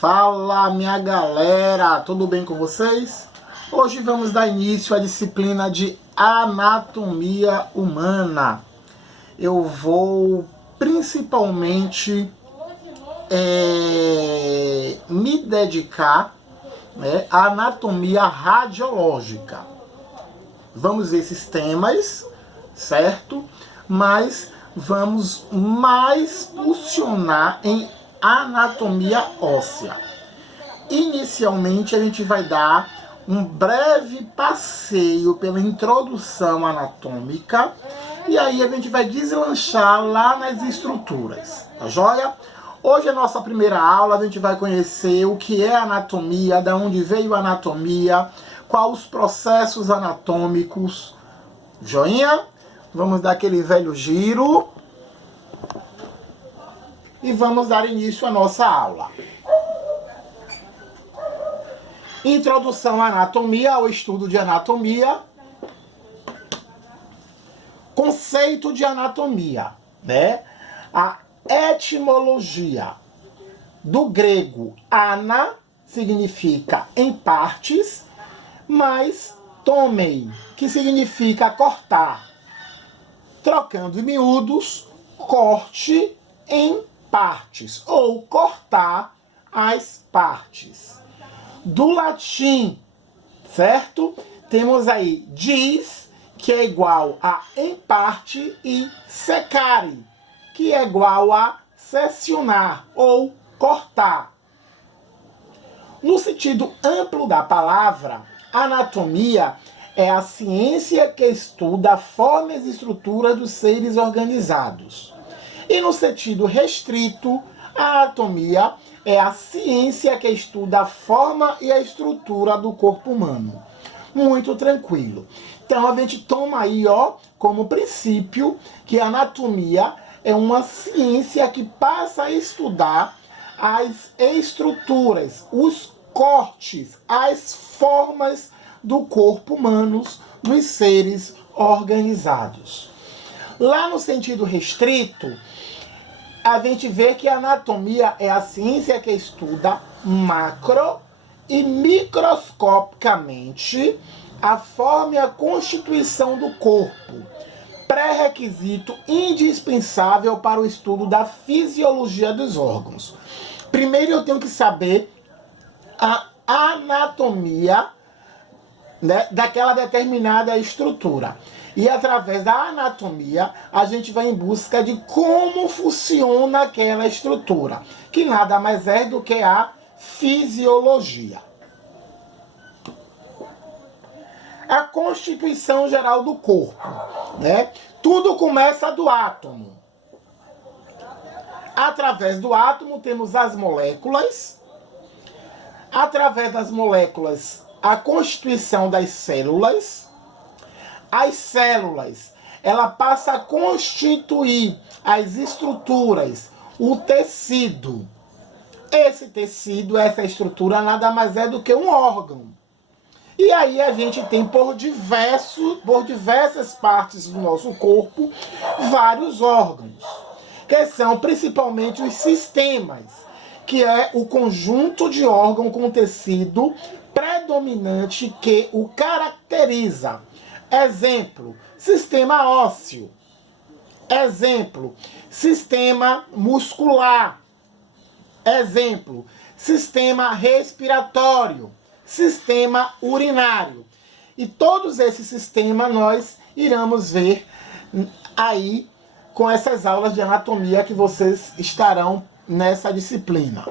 Fala, minha galera, tudo bem com vocês? Hoje vamos dar início à disciplina de anatomia humana. Eu vou principalmente me dedicar à anatomia radiológica. Vamos ver esses temas, certo? Mas vamos mais funcionar em anatomia óssea. Inicialmente a gente vai dar um breve passeio pela introdução anatômica e aí a gente vai deslanchar lá nas estruturas, tá joia? Hoje é a nossa primeira aula, a gente vai conhecer o que é anatomia, da onde veio a anatomia, quais os processos anatômicos, joinha? Vamos dar aquele velho giro e vamos dar início à nossa aula. Introdução à anatomia, ao estudo de anatomia. Conceito de anatomia, né? A etimologia do grego ana significa em partes, mais tomei, que significa cortar. Trocando em miúdos, corte em partes, ou cortar as partes. Do latim, certo? Temos aí dis, que é igual a em parte, e secare, que é igual a seccionar ou cortar. No sentido amplo da palavra, anatomia é a ciência que estuda a forma e as estruturas dos seres organizados. E no sentido restrito, a anatomia é a ciência que estuda a forma e a estrutura do corpo humano. Muito tranquilo. Então a gente toma aí, como princípio que a anatomia é uma ciência que passa a estudar as estruturas, os cortes, as formas do corpo humano, dos seres organizados. Lá no sentido restrito, a gente vê que a anatomia é a ciência que estuda macro e microscopicamente a forma e a constituição do corpo, pré-requisito indispensável para o estudo da fisiologia dos órgãos. Primeiro eu tenho que saber a anatomia, né, daquela determinada estrutura. E através da anatomia, a gente vai em busca de como funciona aquela estrutura, que nada mais é do que a fisiologia. A constituição geral do corpo, né? Tudo começa do átomo. Através do átomo temos as moléculas. Através das moléculas, a constituição das células. As células, ela passa a constituir as estruturas, o tecido. Esse tecido, essa estrutura, nada mais é do que um órgão. E aí a gente tem por diversas partes do nosso corpo, vários órgãos, que são principalmente os sistemas, que é o conjunto de órgãos com tecido predominante que o caracteriza. Exemplo, sistema ósseo. Exemplo, sistema muscular. Exemplo, sistema respiratório. Sistema urinário. E todos esses sistemas nós iremos ver aí com essas aulas de anatomia que vocês estarão nessa disciplina.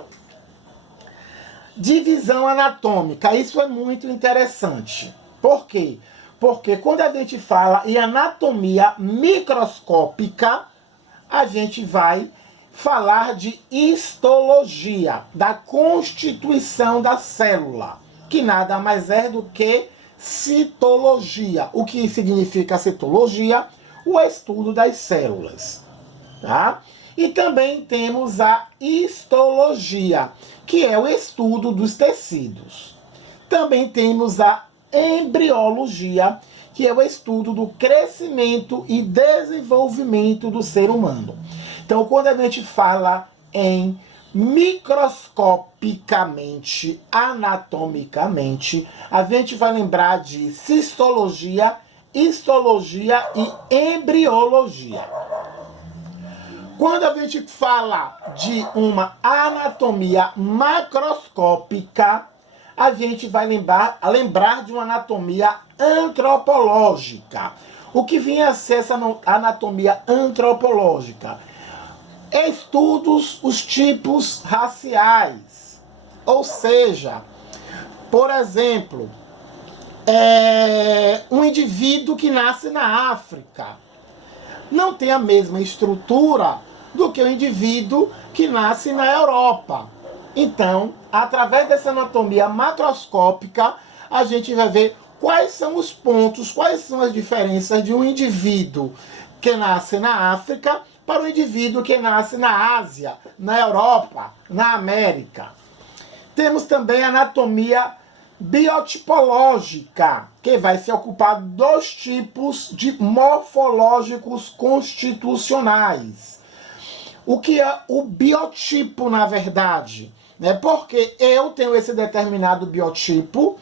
Divisão anatômica. Isso é muito interessante. Por quê? Porque quando a gente fala em anatomia microscópica, a gente vai falar de histologia, da constituição da célula, que nada mais é do que citologia. O que significa citologia? O estudo das células, tá? E também temos a histologia, que é o estudo dos tecidos. Também temos a embriologia, que é o estudo do crescimento e desenvolvimento do ser humano. Então, quando a gente fala em microscopicamente, anatomicamente, a gente vai lembrar de cistologia, histologia e embriologia. Quando a gente fala de uma anatomia macroscópica, a gente vai lembrar de uma anatomia antropológica. O que vinha a ser essa anatomia antropológica? Estudos os tipos raciais. Ou seja, por exemplo, um indivíduo que nasce na África não tem a mesma estrutura do que o indivíduo que nasce na Europa. Então, através dessa anatomia macroscópica, a gente vai ver quais são os pontos, quais são as diferenças de um indivíduo que nasce na África para o indivíduo que nasce na Ásia, na Europa, na América. Temos também a anatomia biotipológica, que vai se ocupar dos tipos de morfológicos constitucionais. O que é o biotipo, na verdade? Porque eu tenho esse determinado biotipo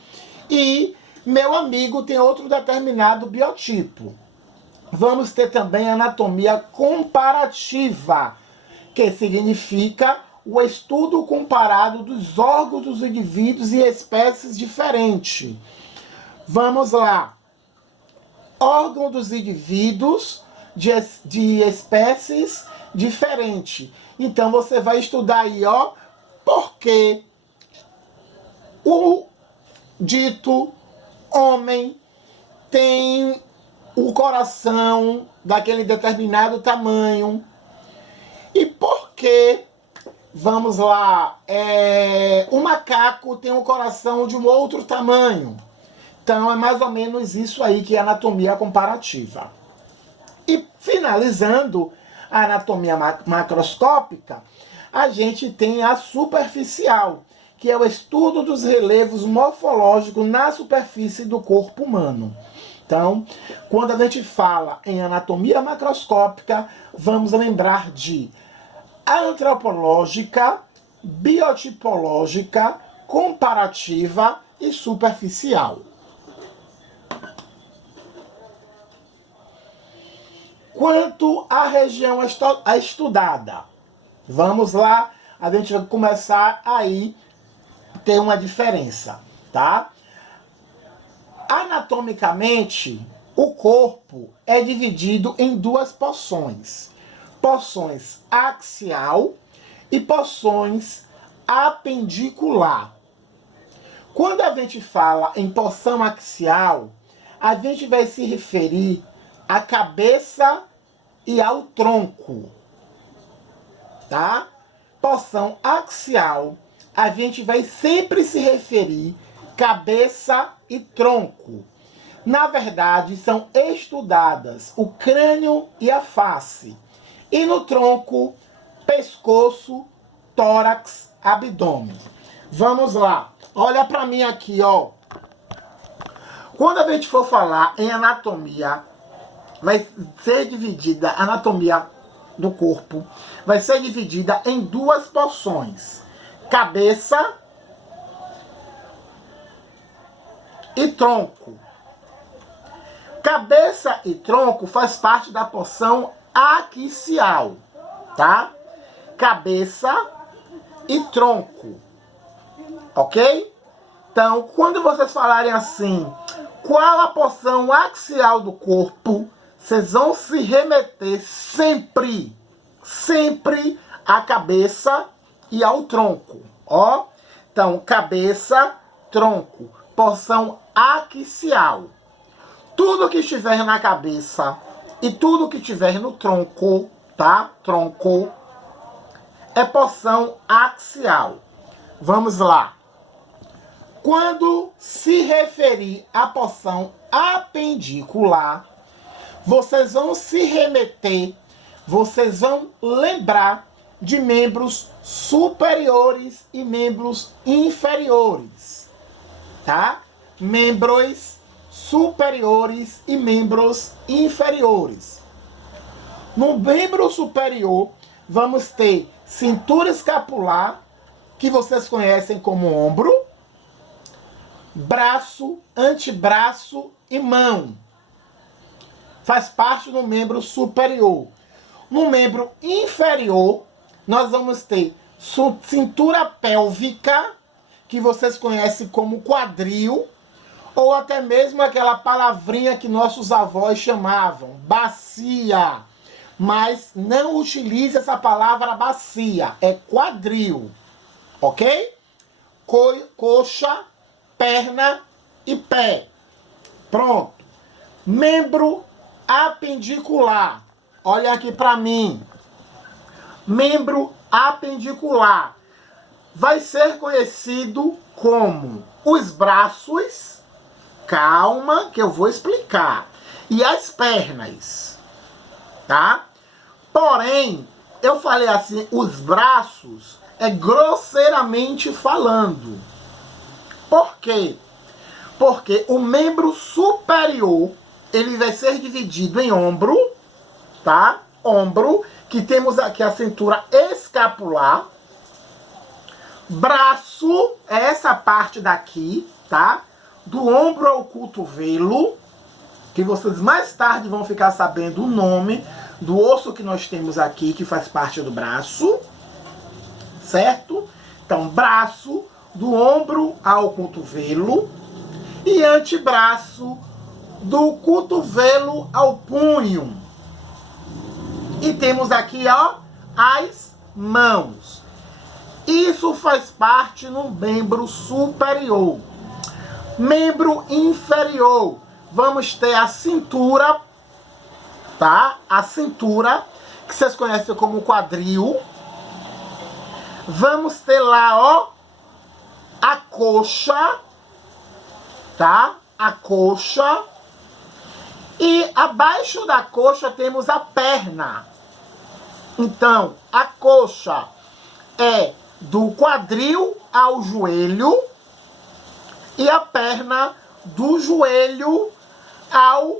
e meu amigo tem outro determinado biotipo. Vamos ter também a anatomia comparativa, que significa o estudo comparado dos órgãos dos indivíduos e espécies diferentes. Vamos lá. Órgão dos indivíduos de espécies diferentes. Então você vai estudar aí, porque o dito homem tem o coração daquele determinado tamanho. E por que, vamos lá, o macaco tem um coração de um outro tamanho? Então é mais ou menos isso aí que é a anatomia comparativa. E finalizando a anatomia macroscópica, a gente tem a superficial, que é o estudo dos relevos morfológicos na superfície do corpo humano. Então, quando a gente fala em anatomia macroscópica, vamos lembrar de antropológica, biotipológica, comparativa e superficial. Quanto à região estudada, vamos lá, a gente vai começar aí a ter uma diferença, tá? Anatomicamente, o corpo é dividido em duas porções. Porções axial e porções apendicular. Quando a gente fala em porção axial, a gente vai se referir à cabeça e ao tronco, tá? Porção axial, a gente vai sempre se referir cabeça e tronco. Na verdade, são estudadas o crânio e a face. E no tronco, pescoço, tórax, abdômen. Vamos lá. Olha para mim aqui, Quando a gente for falar em anatomia, vai ser dividida, a anatomia do corpo vai ser dividida em duas porções. Cabeça e tronco. Cabeça e tronco faz parte da porção axial, tá? Cabeça e tronco, ok? Então, quando vocês falarem assim, qual a porção axial do corpo, vocês vão se remeter sempre à cabeça e ao tronco, Então, cabeça, tronco, porção axial. Tudo que estiver na cabeça e tudo que estiver no tronco, tá? Tronco é porção axial. Vamos lá. Quando se referir à porção apendicular, vocês vão se remeter, vocês vão lembrar de membros superiores e membros inferiores, tá? Membros superiores e membros inferiores. No membro superior, vamos ter cintura escapular, que vocês conhecem como ombro, braço, antebraço e mão. Faz parte do membro superior. No membro inferior, nós vamos ter cintura pélvica, que vocês conhecem como quadril, ou até mesmo aquela palavrinha que nossos avós chamavam, bacia. Mas não utilize essa palavra bacia, é quadril, ok? Coxa, perna e pé. Pronto. Membro apendicular. Olha aqui para mim. Membro apendicular vai ser conhecido como os braços. Calma, que eu vou explicar. E as pernas, tá? Porém, eu falei assim, os braços é grosseiramente falando. Por quê? Porque o membro superior, ele vai ser dividido em ombro, tá? Ombro, que temos aqui a cintura escapular. Braço, é essa parte daqui, tá? Do ombro ao cotovelo, que vocês mais tarde vão ficar sabendo o nome do osso que nós temos aqui, que faz parte do braço, certo? Então, braço, do ombro ao cotovelo, e antebraço, do cotovelo ao punho. E temos aqui, ó, as mãos. Isso faz parte no membro superior. Membro inferior, vamos ter a cintura, tá? A cintura, que vocês conhecem como quadril. Vamos ter lá, ó, a coxa, tá? A coxa. E abaixo da coxa temos a perna. Então, a coxa é do quadril ao joelho e a perna do joelho ao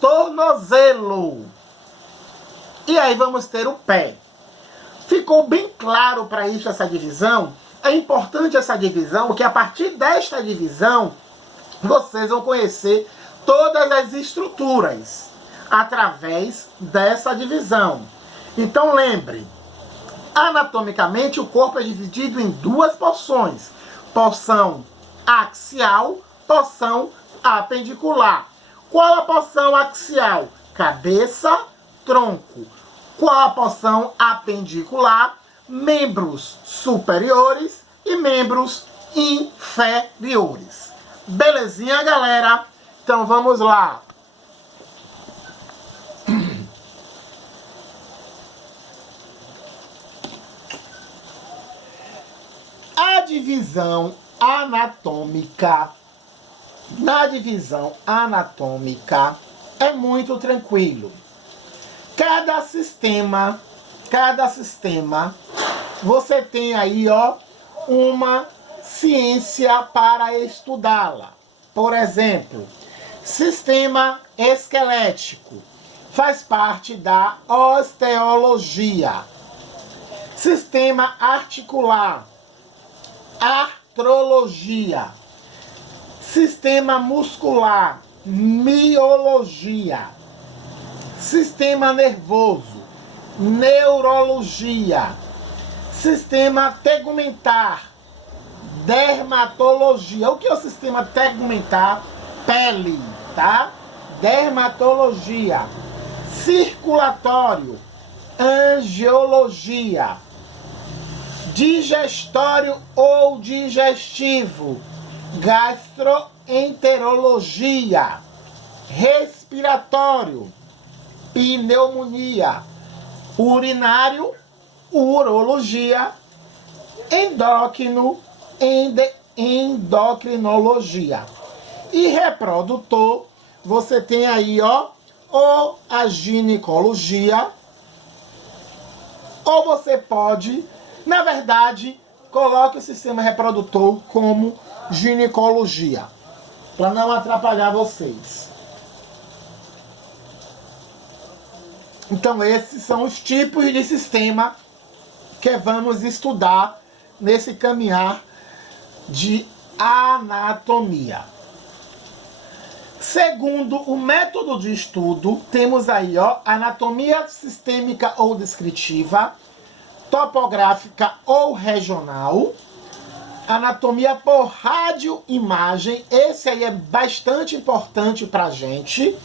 tornozelo. E aí vamos ter o pé. Ficou bem claro para isso essa divisão? É importante essa divisão, porque a partir desta divisão, vocês vão conhecer todas as estruturas através dessa divisão. Então lembre, anatomicamente o corpo é dividido em duas porções. Porção axial, porção apendicular. Qual a porção axial? Cabeça, tronco. Qual a porção apendicular? Membros superiores e membros inferiores. Belezinha, galera? Então vamos lá. A divisão anatômica. Na divisão anatômica é muito tranquilo. Cada sistema, você tem aí, ó, uma ciência para estudá-la. Por exemplo, sistema esquelético faz parte da osteologia. Sistema articular, artrologia. Sistema muscular, miologia. Sistema nervoso, neurologia. Sistema tegumentar, dermatologia. O que é o sistema tegumentar? Pele, tá? Dermatologia. Circulatório, angiologia. Digestório ou digestivo, gastroenterologia. Respiratório, pneumonia. Urinário, urologia. Endócrino, endocrinologia. E reprodutor, você tem aí, ó, ou a ginecologia, ou você pode, na verdade, coloque o sistema reprodutor como ginecologia, para não atrapalhar vocês. Então esses são os tipos de sistema que vamos estudar nesse caminhar de anatomia. Segundo o método de estudo, temos aí, ó, anatomia sistêmica ou descritiva, topográfica ou regional, anatomia por radioimagem, esse aí é bastante importante pra gente,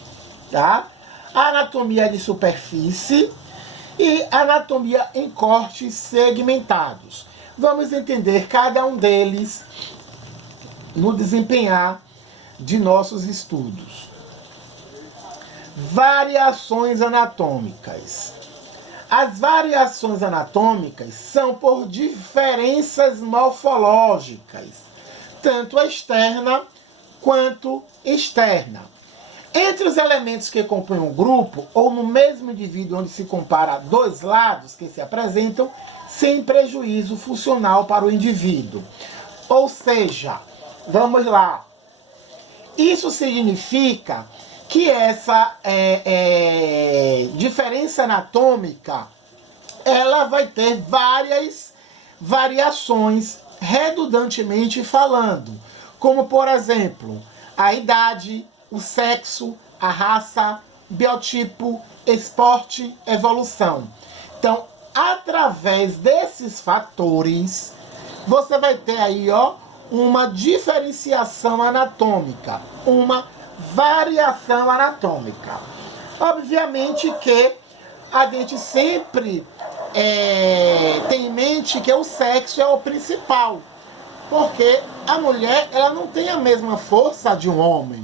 tá? Anatomia de superfície e anatomia em cortes segmentados. Vamos entender cada um deles no desempenhar de nossos estudos. Variações anatômicas. As variações anatômicas são por diferenças morfológicas, tanto externa quanto externa. Entre os elementos que compõem um grupo, ou no mesmo indivíduo onde se compara dois lados que se apresentam, sem prejuízo funcional para o indivíduo. Ou seja, vamos lá. Isso significa que essa diferença anatômica, ela vai ter várias variações, redundantemente falando, como por exemplo, a idade, o sexo, a raça, biotipo, esporte, evolução. Então, através desses fatores, você vai ter aí, ó, uma diferenciação anatômica, uma variação anatômica. Obviamente que a gente sempre tem em mente que o sexo é o principal, porque a mulher, ela não tem a mesma força de um homem.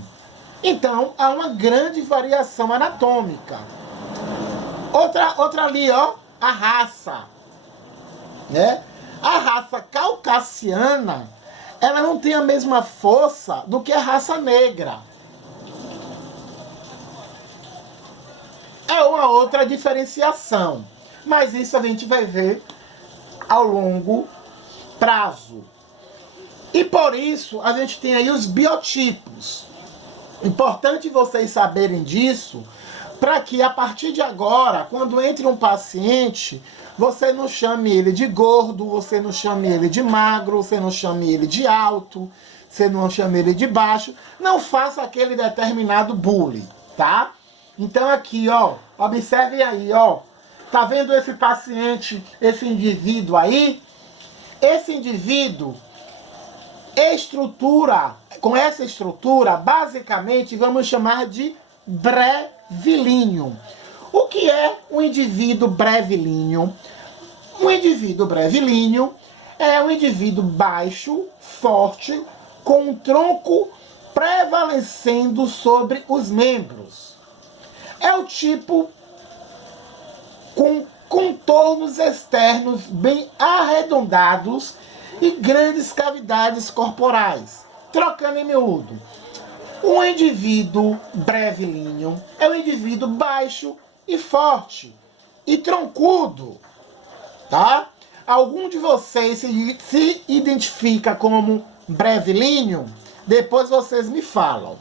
Então, há uma grande variação anatômica. Outra ali, ó, a raça, né? A raça caucasiana, ela não tem a mesma força do que a raça negra. É uma outra diferenciação, mas isso a gente vai ver ao longo prazo. E por isso a gente tem aí os biotipos. Importante vocês saberem disso, para que a partir de agora, quando entre um paciente, você não chame ele de gordo, você não chame ele de magro, você não chame ele de alto, você não chame ele de baixo, não faça aquele determinado bullying, tá? Então aqui, ó, observem aí, ó, tá vendo esse paciente, esse indivíduo aí? Esse indivíduo, com essa estrutura, basicamente vamos chamar de brevilíneo. O que é um indivíduo brevilíneo? Um indivíduo brevilíneo é um indivíduo baixo, forte, com um tronco prevalecendo sobre os membros. É o tipo com contornos externos bem arredondados e grandes cavidades corporais. Trocando em miúdo, um indivíduo brevilíneo é um indivíduo baixo e forte e troncudo, tá? Algum de vocês se identifica como brevilíneo? Depois vocês me falam.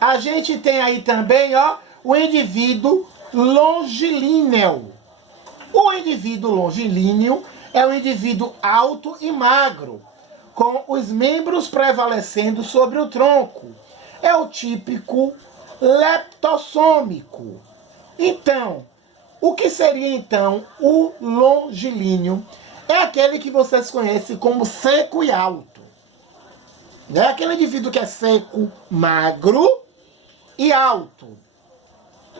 A gente tem aí também, ó, o indivíduo longilíneo. O indivíduo longilíneo é um indivíduo alto e magro, com os membros prevalecendo sobre o tronco. É o típico leptossômico. Então, o que seria então o longilíneo? É aquele que vocês conhecem como seco e alto. É aquele indivíduo que é seco, magro e alto,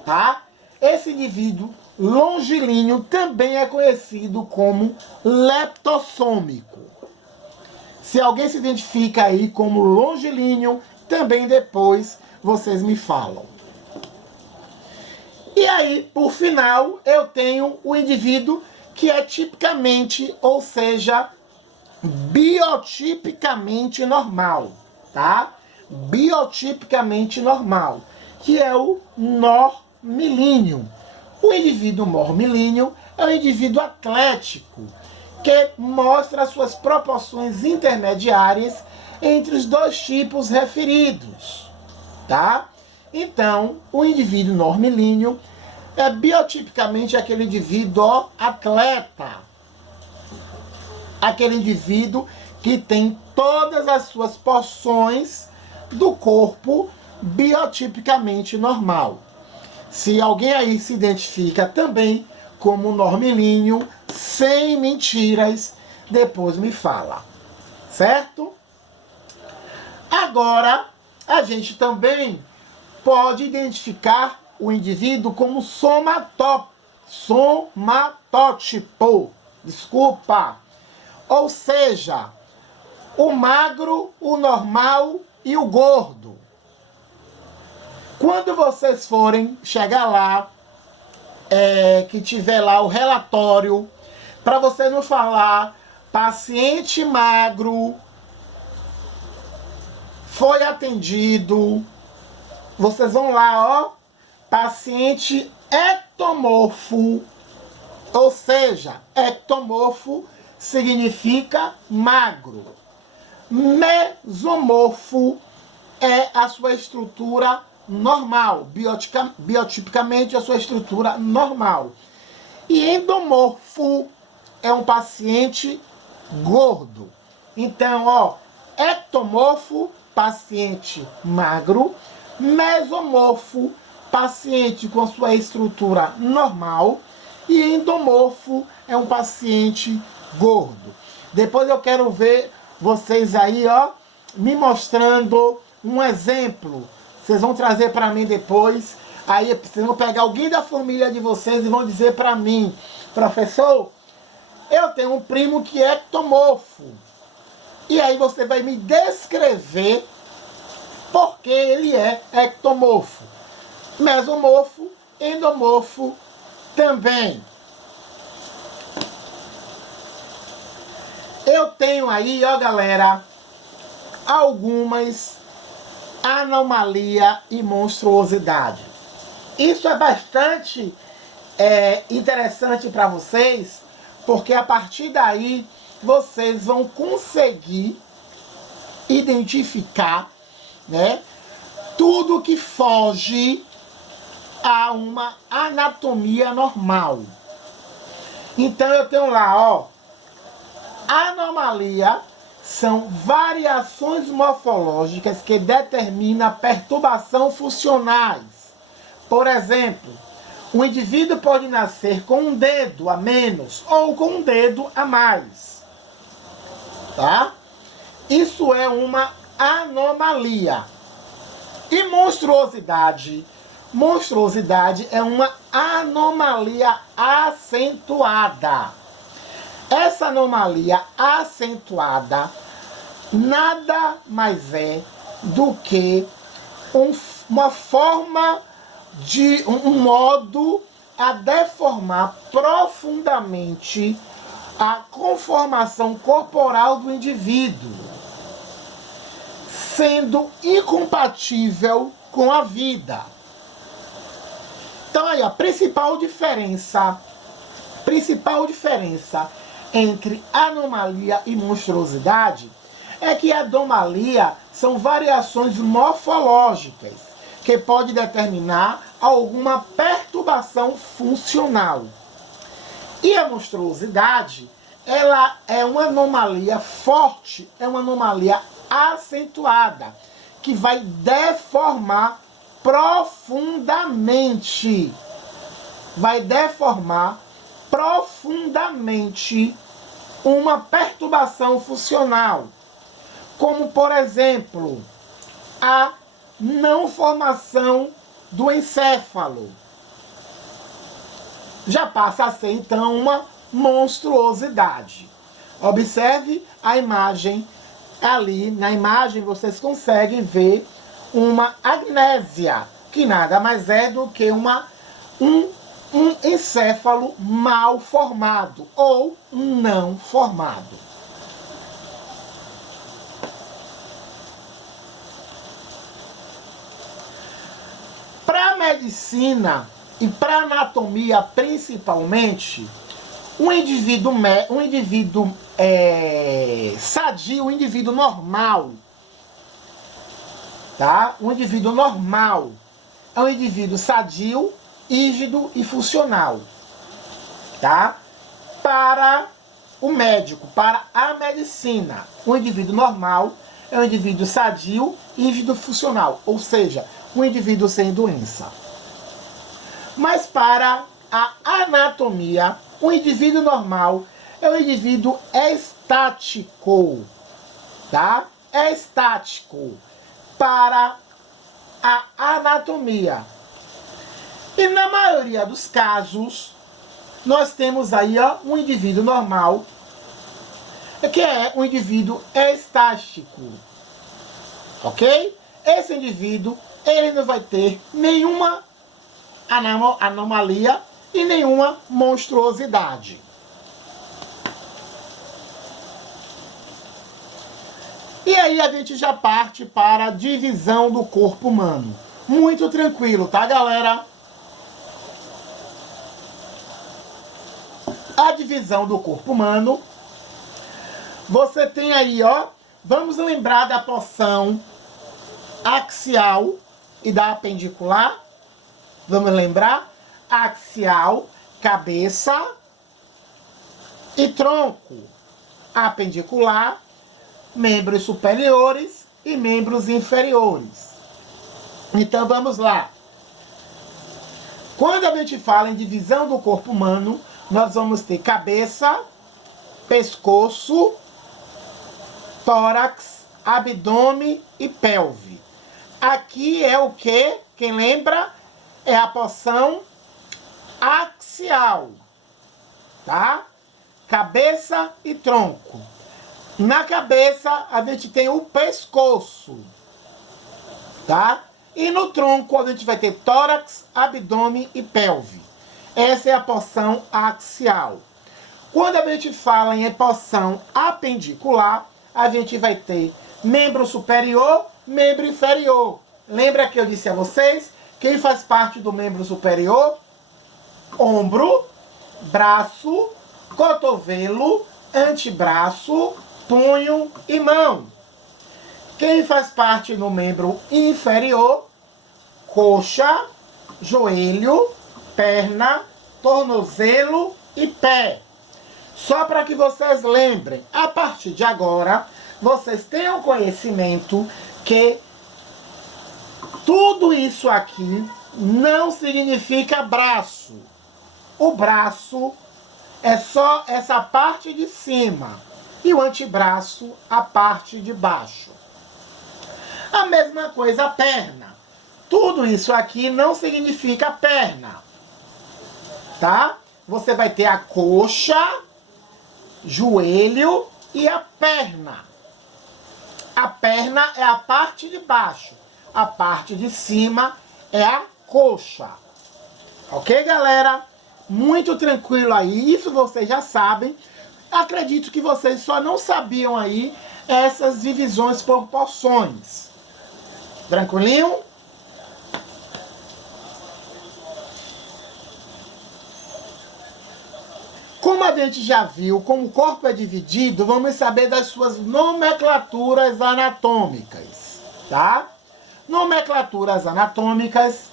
tá? Esse indivíduo longilíneo também é conhecido como leptossômico. Se alguém se identifica aí como longilíneo, também depois vocês me falam. E aí, por final, eu tenho o indivíduo que é tipicamente, ou seja, biotipicamente normal, tá? Biotipicamente normal, que é o normilíneo. O indivíduo normilíneo é um indivíduo atlético, que mostra suas proporções intermediárias entre os dois tipos referidos, tá? Então, o indivíduo normilíneo biotipicamente aquele indivíduo atleta. Aquele indivíduo que tem todas as suas porções do corpo biotipicamente normal. Se alguém aí se identifica também como normilíneo, sem mentiras, depois me fala, certo? Agora, a gente também pode identificar o indivíduo como somatótipo. Desculpa. Ou seja, o magro, o normal e o gordo. Quando vocês forem chegar lá, que tiver lá o relatório, para você não falar paciente magro foi atendido, vocês vão lá, ó, paciente ectomorfo, ou seja, ectomorfo significa magro. Mesomorfo é a sua estrutura normal, biotipicamente a sua estrutura normal. E endomorfo é um paciente gordo. Então, ó, ectomorfo, paciente magro, mesomorfo, paciente com sua estrutura normal, e endomorfo é um paciente gordo. Depois eu quero ver vocês aí, ó, me mostrando um exemplo. Vocês vão trazer para mim depois. Aí vocês vão pegar alguém da família de vocês e vão dizer para mim: professor, eu tenho um primo que é ectomorfo. E aí você vai me descrever por que ele é ectomorfo. Mesomorfo, endomorfo também. Eu tenho aí, ó galera, algumas anomalia e monstruosidade. Isso é bastante interessante para vocês, porque a partir daí vocês vão conseguir identificar, né, tudo que foge a uma anatomia normal. Então eu tenho lá, ó, anomalia são variações morfológicas que determinam perturbação funcionais. Por exemplo, um indivíduo pode nascer com um dedo a menos ou com um dedo a mais. Tá? Isso é uma anomalia. E monstruosidade? Monstruosidade é uma anomalia acentuada. Essa anomalia acentuada nada mais é do que uma forma de um modo a deformar profundamente a conformação corporal do indivíduo, sendo incompatível com a vida. Então aí, a principal diferença entre anomalia e monstruosidade é que a anomalia são variações morfológicas que pode determinar alguma perturbação funcional. E a monstruosidade, ela é uma anomalia forte, é uma anomalia acentuada, que vai deformar profundamente. Vai deformar profundamente uma perturbação funcional, como por exemplo a não formação do encéfalo. Já passa a ser então uma monstruosidade. Observe a imagem ali, na imagem vocês conseguem ver uma agnésia, que nada mais é do que um encéfalo mal formado ou não formado. Para a medicina e para a anatomia principalmente, um indivíduo sadio, um indivíduo normal, tá? Um indivíduo normal é um indivíduo sadio, rígido e funcional, tá? Para o médico, para a medicina, um indivíduo normal é um indivíduo sadio, rígido, funcional, ou seja, um indivíduo sem doença. Mas para a anatomia, um indivíduo normal é um indivíduo estático, tá? Estático para a anatomia. E na maioria dos casos, nós temos aí ó, um indivíduo normal, que é um indivíduo estático, ok? Esse indivíduo, ele não vai ter nenhuma anomalia e nenhuma monstruosidade. E aí a gente já parte para a divisão do corpo humano. Muito tranquilo, tá, galera? A divisão do corpo humano, você tem aí, ó, vamos lembrar da porção axial e da apendicular. Vamos lembrar? Axial, cabeça e tronco. Apendicular, membros superiores e membros inferiores. Então vamos lá. Quando a gente fala em divisão do corpo humano, nós vamos ter cabeça, pescoço, tórax, abdômen e pelve. Aqui é o que? Quem lembra? É a porção axial, tá? Cabeça e tronco. Na cabeça, a gente tem o pescoço, tá? E no tronco, a gente vai ter tórax, abdômen e pelve. Essa é a porção axial. Quando a gente fala em porção apendicular, a gente vai ter membro superior, membro inferior. Lembra que eu disse a vocês? Quem faz parte do membro superior? Ombro, braço, cotovelo, antebraço, punho e mão. Quem faz parte do membro inferior? Coxa, joelho, perna, tornozelo e pé. Só para que vocês lembrem, a partir de agora, vocês tenham conhecimento que tudo isso aqui não significa braço. O braço é só essa parte de cima e o antebraço a parte de baixo. A mesma coisa a perna. Tudo isso aqui não significa perna, tá? Você vai ter a coxa, joelho e a perna. A perna é a parte de baixo. A parte de cima é a coxa. Ok, galera? Muito tranquilo aí. Isso vocês já sabem. Acredito que vocês só não sabiam aí essas divisões por porções. Tranquilinho? Como a gente já viu como o corpo é dividido, vamos saber das suas nomenclaturas anatômicas, tá? Nomenclaturas anatômicas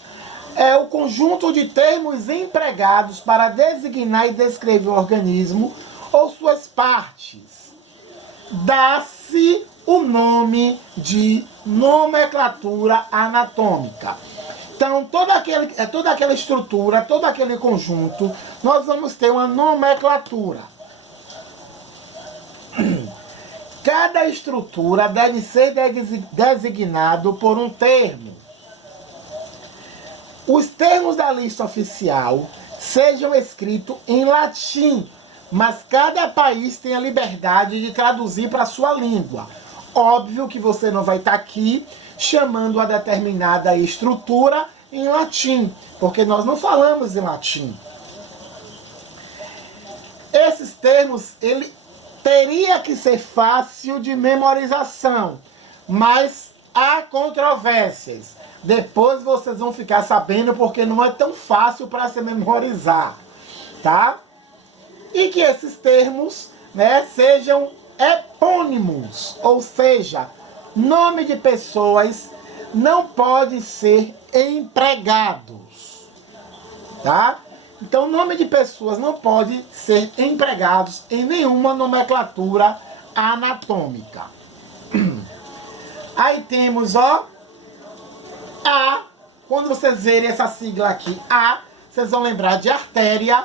é o conjunto de termos empregados para designar e descrever o organismo ou suas partes. Dá-se o nome de nomenclatura anatômica. Então, toda aquela estrutura, todo aquele conjunto, nós vamos ter uma nomenclatura. Cada estrutura deve ser designado por um termo. Os termos da lista oficial sejam escritos em latim, mas cada país tem a liberdade de traduzir para a sua língua. Óbvio que você não vai estar aqui chamando a determinada estrutura em latim, porque nós não falamos em latim. Esses termos, ele teria que ser fácil de memorização, mas há controvérsias. Depois vocês vão ficar sabendo porque não é tão fácil para se memorizar, tá? E que esses termos, né, sejam epônimos, ou seja, nome de pessoas não podem ser empregados. tá? Então, nome de pessoas não pode ser empregados em nenhuma nomenclatura anatômica. Aí temos, ó, A. Quando vocês verem essa sigla aqui, A, vocês vão lembrar de artéria.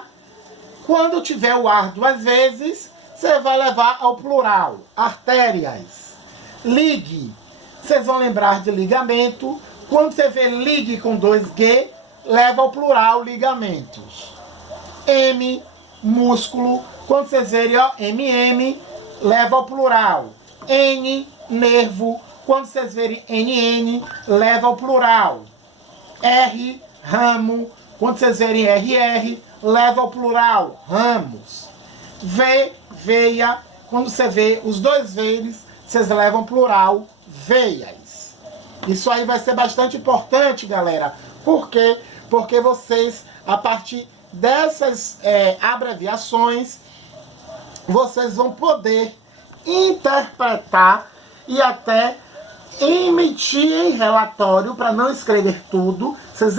Quando tiver o ar duas vezes, você vai levar ao plural, artérias. Ligue, vocês vão lembrar de ligamento. Quando você vê ligue com 2G, leva ao plural, ligamentos. M, músculo. Quando vocês verem, ó, MM, leva ao plural. N, nervo. Quando vocês verem NN, leva ao plural. R, ramo. Quando vocês verem RR, leva ao plural, ramos. V, veia. Quando você vê os dois V's, vocês levam plural, veias. Isso aí vai ser bastante importante, galera. Por quê? Porque vocês, a partir dessas abreviações, vocês vão poder interpretar e até emitir em relatório, para não escrever tudo, vocês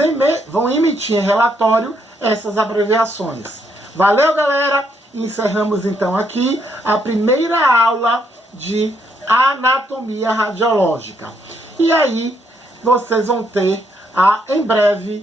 vão emitir em relatório essas abreviações. Valeu, galera? Encerramos então aqui a primeira aula de anatomia radiológica. E aí, vocês vão ter, em breve,